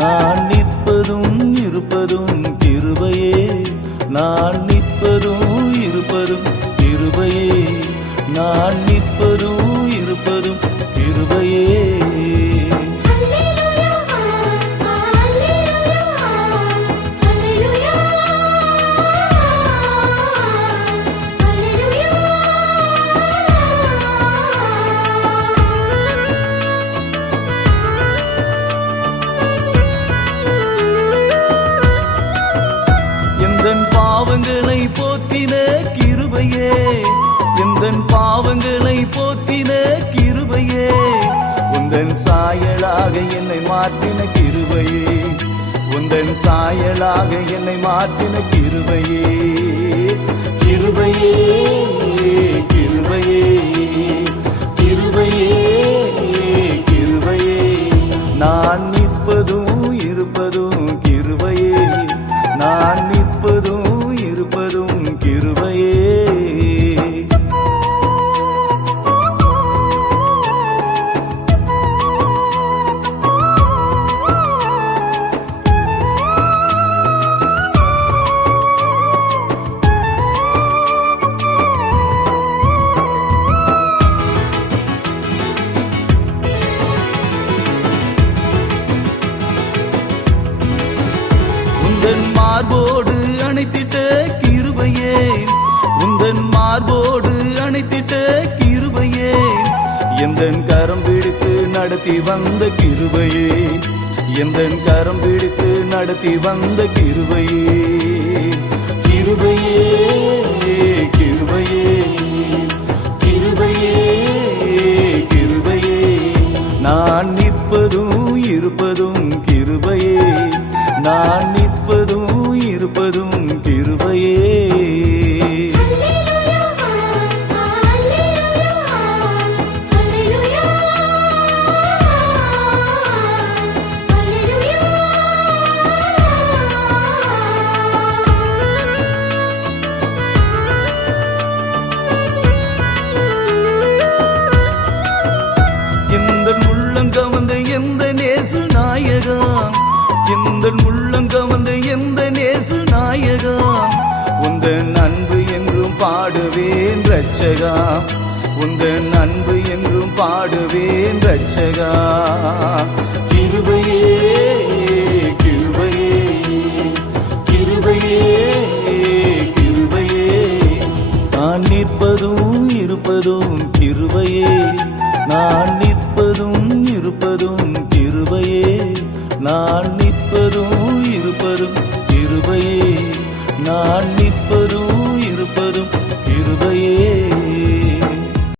நான் நிற்பதும் இருப்பதும் கிருபையே, நான் நிற்பதும் இருப்பதும் கிருபையே, நான் நிற்பதும் இருப்பதும் கிருபையே. எந்தன் பாவங்களை போக்கின கிருபையே, எந்தன் பாவங்களை போக்கின கிருபையே, உந்தன் சாயலாக என்னை மாற்றின கிருபையே, உந்தன் சாயலாக என்னை மாற்றின கிருபையே. கிருபையே கிருபையே கிருபையே கிருபையே, நான் நிற்பதும் இருப்பதும் கிருபையே, நான் நிற்பதும் இருப்பதும் கிருபையே. உந்தன் மார்போடு அணைத்திட்ட கிருபையே, உந்தன் மார்போடு அணைத்திட்ட கிருபையே, எந்தன் கரம் பிடித்து நடத்தி வந்த கிருபையே, எந்தன் கரம் பிடித்து நடத்தி வந்த கிருபையே. கிருபையே கிருபையே கிருபையே கிருபையே, நான் நிற்பதும் இருப்பதும் கிருபையே, நான் நிற்பதும் இருப்பதும் கிருபையே. எந்தன் உள்ளங்கவந்த எந்த நேசு நாயகா, எந்தன் உள்ளங்கவந்த எந்த நேசு நாயகா, உந்தன் அன்பு என்றும் பாடுவேன் ரட்சகா, உந்தன் அன்பு என்றும் பாடுவேன் ரட்சகா. கிருபையே கிருபையே கிருபையே கிருபையே, நான் நிற்பதும் இருப்பதும் கிருபையே, நான் நிற்பதும் இருப்பதும் கிருபையே, நான் நிற்பதும் இருப்பதும் கிருபையே, நான்